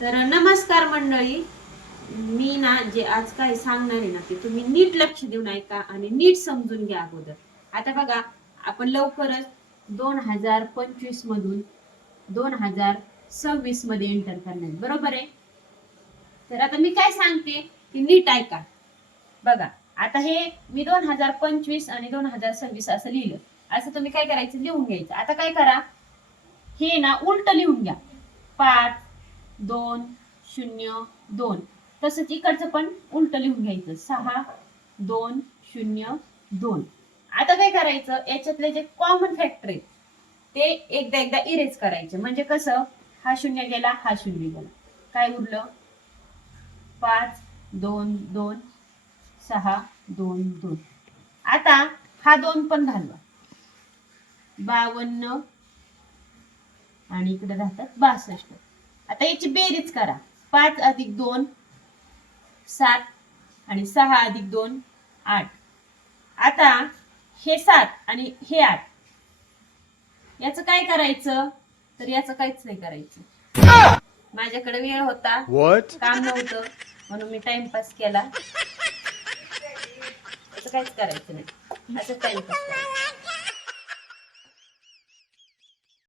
तर नमस्कार मंडळी, मी ना जे आज काय सांगणार आहे ना ते तुम्ही नीट लक्ष देऊन ऐका आणि नीट समजून घ्या अगोदर. आता बघा, आपण लवकरच 2025 मधून 2026 मध्ये एंटर करणार, बरोबर आहे? तर आता मी काय सांगते ते नीट ऐका. बघा, आता हे मी 2025 आणि 2026 असं लिहिलं. असं तुम्ही काय करायचं, लिहून घ्यायचं. आता काय करा, हे ना उलट लिहून घ्या. 5 2 0 2. तसंच इकडचं पण उलट लिहून घ्यायचं. 6 2 0 2. आता काय करायचं, याच्यातले जे कॉमन फॅक्टर आहेत ते एकदा एकदा इरेज करायचे. म्हणजे कसं, हा शून्य गेला, हा शून्य गेला, काय उरलं? 5 2 2 6 2 2. आता हा 2 पण घालवा. 52 आणि इकडे राहतात 62. आता याची बेरीज करा. 5 अधिक 2 7 आणि 6 अधिक 2 8. आता हे 7 आणि हे 8, याचं काय करायचं? तर याचं काहीच नाही करायचं. माझ्याकडे वेळ होता, काम नव्हतं, म्हणून मी टाइमपास केला. याचं काहीच करायचं नाही, असं टाइमपास करायचं.